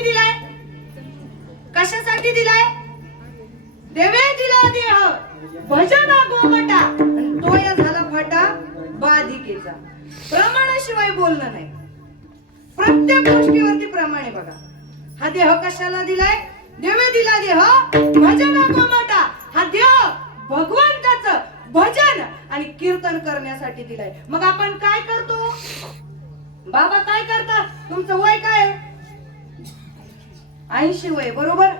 कशासाठी दिलाय? कशासाठी दिलाय? देवे दिला देह भजना गोमटा, तो या झाला फाटा बाधिकेचा. प्रमाणाशिवाय बोलणं नाही. प्रत्येक गोष्टीवरती प्रमाणे बघा. हा देह कशाला दिलाय? देवे दिला देह भजना गोमटा. हा देह भगवंताचं भजन आणि कीर्तन करण्यासाठी दिलाय. मग आपण काय करतो? बाबा काय करता? तुमचं वय काय? 80 वय, बरोबर?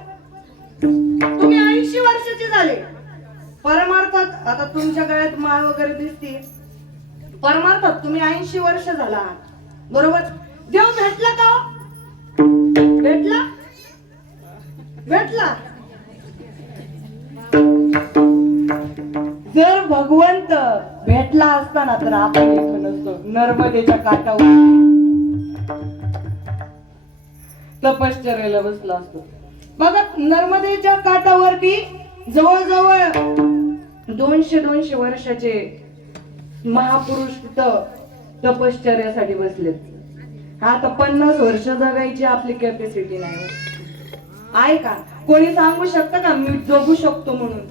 तुम्ही 80 वर्षाचे झाले. परमार्थात आता तुमच्या गळ्यात माळ वगैरे दिसते. परमार्थात तुम्ही 80 वर्ष झाला, बरोबर? देव भेटला का? भेटला? भेटला. जर भगवंत भेटला असताना तर आपण इथं नसतो, नर्मदेच्या काठावर तपश्चर्याला बसला असतो. बघा, नर्मदेच्या काठावरती जवळजवळ 200 वर्षाचे महापुरुष तिथं तपश्चर्यासाठी बसलेत. आता 50 वर्ष जगायची आपली कॅपॅसिटी नाही आहे का? कोणी सांगू शकतं का मी जगू शकतो म्हणून?